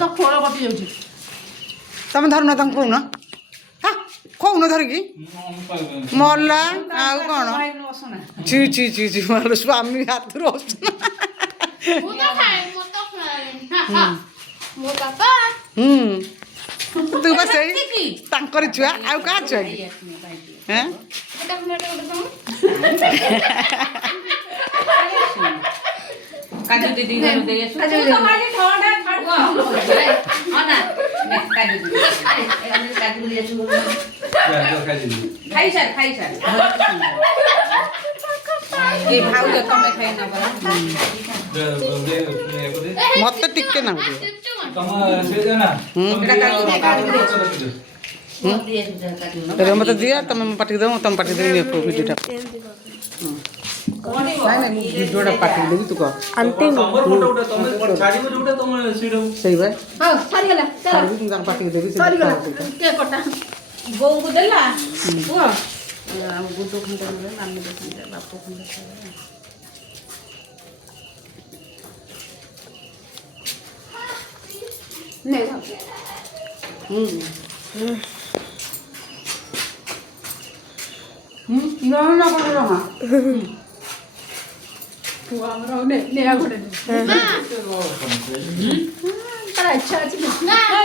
ତ ଖୋଳ କଟି ଯାଉଛି। ତମେ ଧରୁନ ତାଙ୍କୁ କହୁନ କହୁନ ଧରିକି ମଲା ଆଉ କ'ଣ ଛି ଛି ଛି ଛି ମୋର ସ୍ୱାମୀ ହାତରୁ ଅସୁନା ତୁ ବା ସେଇ ତାଙ୍କରି ଛୁଆ ଆଉ କାହା ଛୁଆ କି ହେଁ କାଜୁ ଦିଦି ଦେଇ ଆସୁ ଖାଇସାର ଖାଇସାର ଏ ଭାଉଜ ତମେ ଖାଇ ନବ ମତେ ଟିକେ ନା ମତେ ଦିଅ ତମେ ମୋ ପାଟିକି ଦେବ ତମ ପାଟିକି ଦେବି ଭିଡ଼ିଓଟା ନାଇଁ ନାଇଁ ମୁଁ ଭିଡ଼ିଓଟା ପାଟିକି ଦେବି ତୁ କହ ସେଇ ଭାଇ ଛାଡ଼ିବି ମୁଁ ତାଙ୍କ ପାଟିକି ଦେବି ବୋଉଙ୍କୁ ଦେଲା ପୁଅ ଆଉ ଗୁଡ ଖଣ୍ଡେ ନେଲେ ନାନୀ ଖଣ୍ଡେ ବାପ ଖଣ୍ଡେ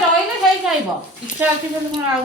ରହିଲେ ହେଇ ଖାଇବ ଇଚ୍ଛା ଅଛି ବୋଲି କ'ଣ ଆଉ